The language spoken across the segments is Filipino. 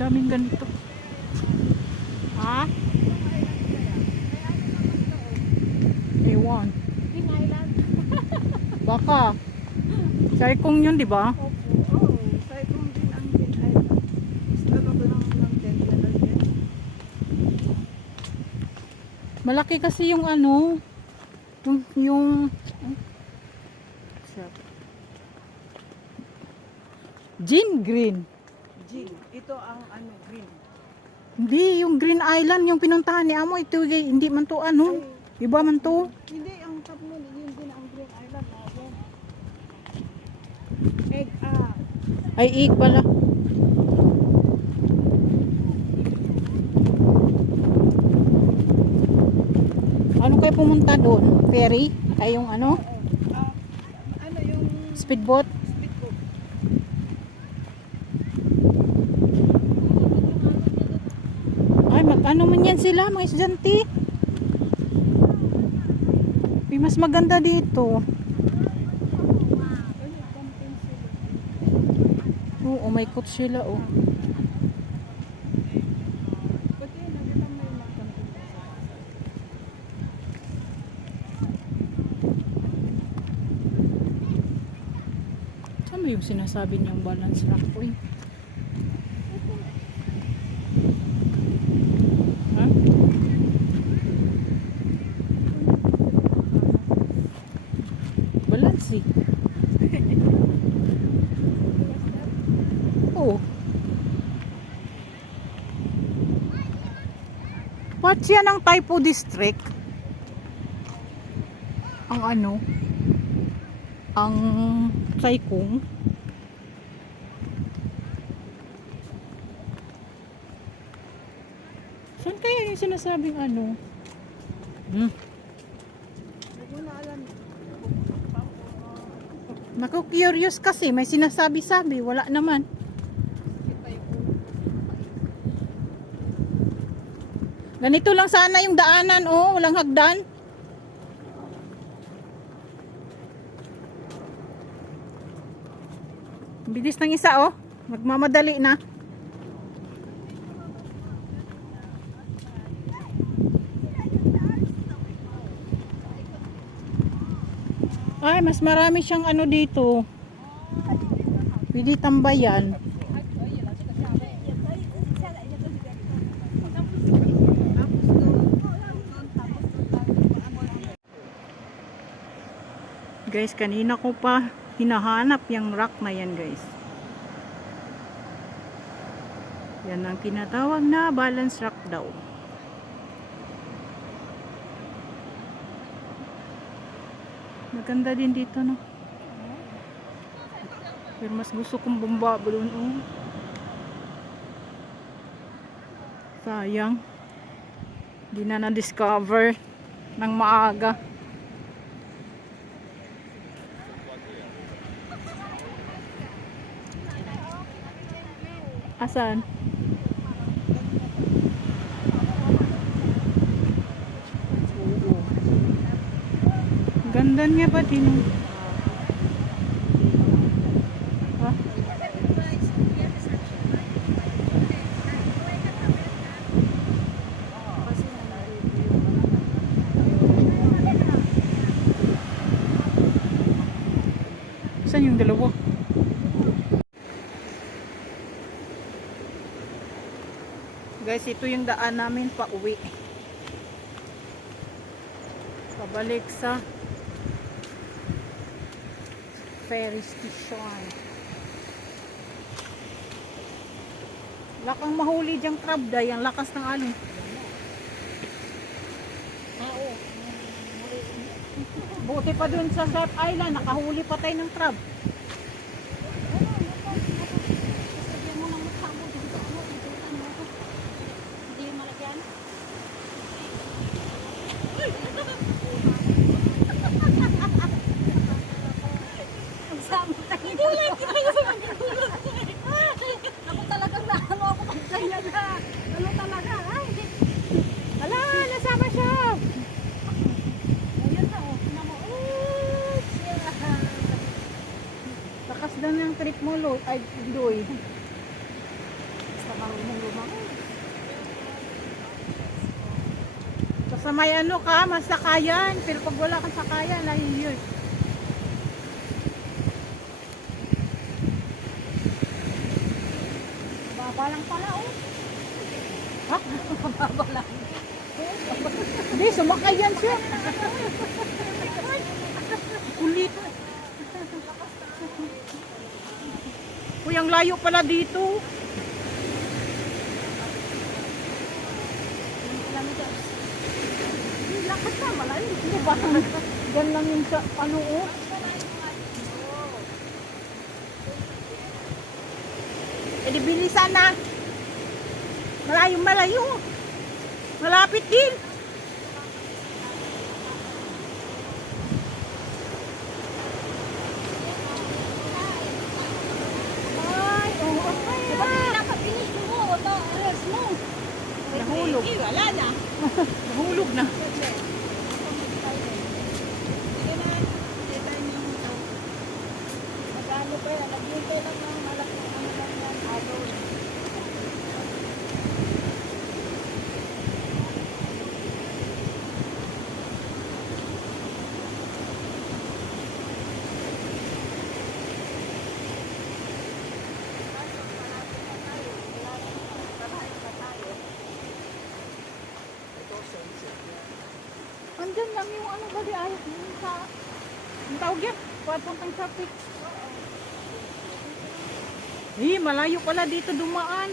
daming ganito. Ha? Ewan. King Island. Baka. Saikong yun, di ba? Opo. Oo. Saikong din ang King Island. Gusto ko ng Tenteral din. Malaki kasi yung ano, yung Gin Green. Gin. Ito ang ano, green. Hindi, yung Green Island, yung pinuntahan ni Amo, ito hindi man to ano. Iba man to. Hindi, ang top mo, yun din ang Green Island. Yan. Egg, Ay, ik pala. Ano kayo pumunta doon? Ferry? Ay, yung ano? ano yung Speedboat? speedboat? Ay, ano man yan sila, mga estudyante. Ay, mas maganda dito. Oo, may coach sila, oh. Pati nakita mo yung mga camping. Saan ba yung sinasabi niyang balance rock po eh? Ha? Balance eh. Oo. Part siya ng Taipo District. Ang ano? Ang Saikong. Saan kaya yung sinasabing ano? Hindi ko na alam. Naku, curious kasi. May sinasabi-sabi. Wala naman. Ganito lang sana yung daanan, oh. Walang hagdan. Bilis ng isa, oh. Magmamadali na. Ay, mas marami siyang ano dito. Pwede tambayan. Guys, kanina ko pa hinahanap yung rock na yan, guys. Yan ang tinatawag na balance rock daw. Maganda din dito, no? Pero mas gusto kong bumaba doon, oh. Sayang. Hindi na na-discover ng maaga. Asan? Oo. Ganda niya ba din? Ha? Saan yung dalawa? Guys, ito yung daan namin pa uwi. Pabalik sa ferry station. Wala kang mahuli diyang crab day. Ang lakas ng alon. Buti pa dun sa Surf Island. Nakahuli pa tayo ng crab. Ako talagang naano ako pagkaya na. Ano talaga? Ay, Ala, nasama siya. ayun na oh. Tingnan mo. Lakas na ng trip mo, Loy. Ay, Loy. Basta marunong Sa may ano ka, masakayan. Pero pag wala kang sakayan, ay yun. Baba lang pala, oh. Ha? Baba lang. Hindi, sumakay yan siya. Kulit. Uy, ang layo pala dito. Lakas na, malayo. Hindi ba? Gan lang yung sa ano oh. E di bilisan na. Malayo. Malapit din. Ay, oo. Dapat pinito mo, ito, rest mo. Nahulog. Wala na. Nahulog na. Magkano ba yan? Naghintay lang ng malaki ano lang yan, idol. Andyan lang yung ano ba di ay yung sa ang tawag yan? Papuntang traffic. Malayo pala dito dumaan.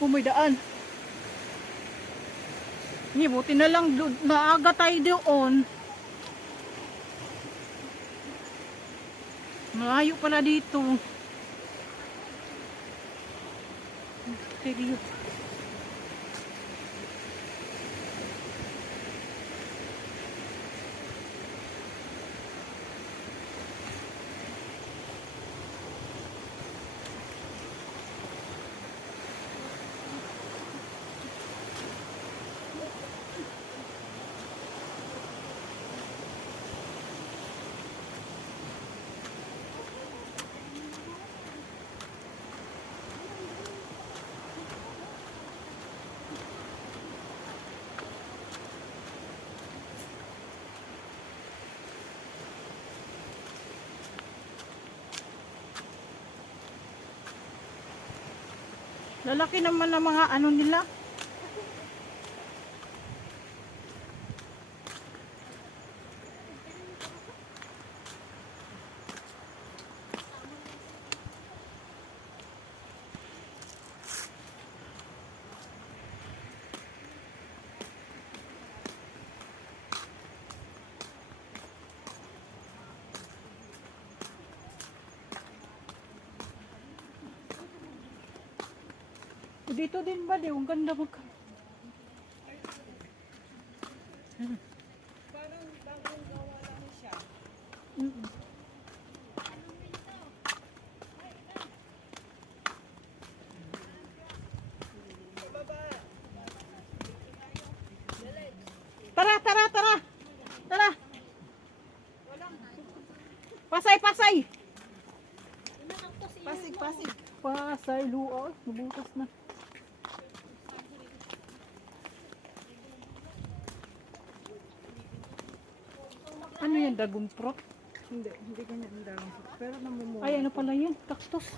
May daan. Buti na lang maaga tayo doon. Malayo pala dito. Seryo. Lalaki naman ng mga ano nila. Dito din ba? Ang ganda magka. Parang bagong gawa lang siya. Tara. Pasay. Pasig. Pasay, luoy. Nabutas na. Ano yan? Dragon fruit? Hindi ganyan ang dami. Pero namumunga. Ay, ano pala yan? Cactus.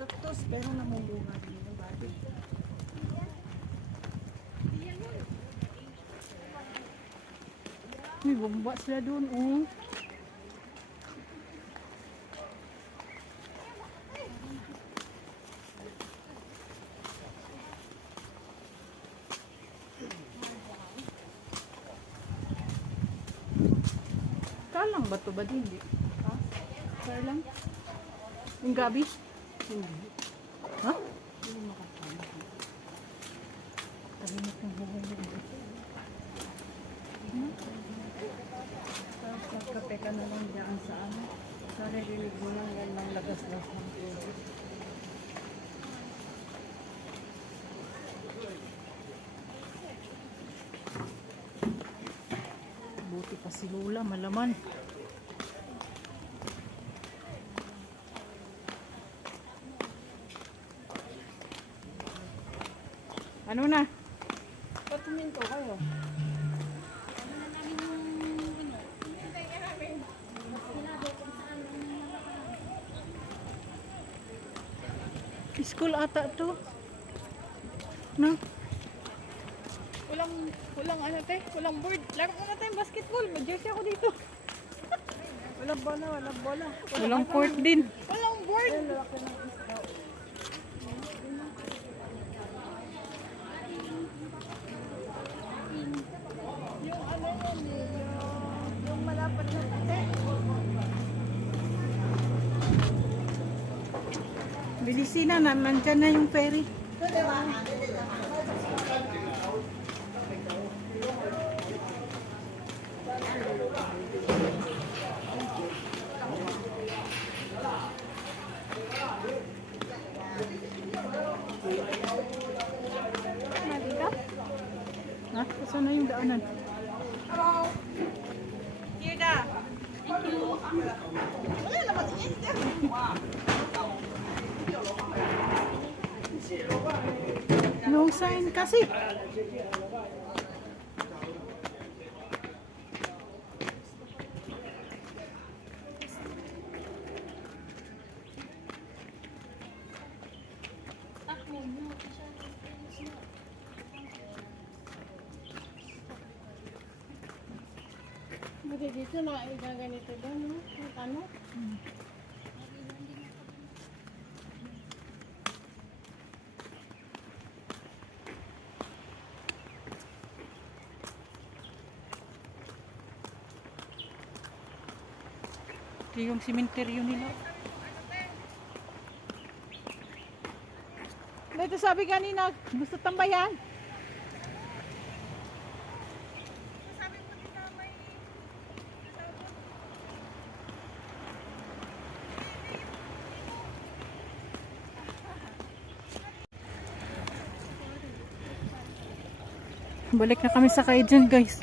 Cactus, pero namumunga din yung body. May bumba sila doon, oh. Kalang ba ito ba din? Hindi. Ha? Kalang? Yung gabi? Hindi. Ha? Hindi makakama. Tahimik ng buhong. Tapos magkape ka na lang dyan sa ano. Naririnig mo lang yan ng lagas-las ng tubig. Buti pa si Lola, malaman. Ano na? Ba't huminto kayo? School ata to. No? Walang ano te, walang board. Laro na tayong basketball. Mag-jersey ako dito. Walang bola, walang bola. Walang court din. Walang board. Ay, lalaki ng isda. Yung ano yun eh, yung malapad na puti. Bilisin na, nandyan na yung ferry. Ha? Saan na yung daanan? No sign kasi. Buti dito na ganito doon, no? Ano? Ito yung simenteryo nila. Ito sabi kanina, gusto tambayan. Balik na kami sa Kaijan, guys.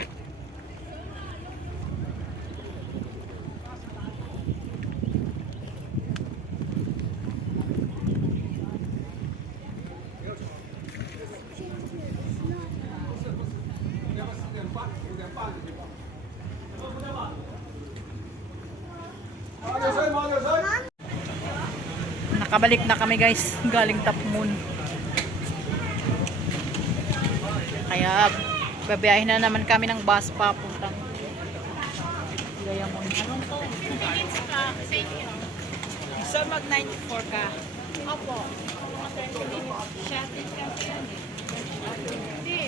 Nakabalik na kami, guys, galing Top Moon. Kaya babiyahin na naman kami ng bus papuntang Gayamon. So mag 94 ka? Opo. Siya din kasi yan eh. Hindi.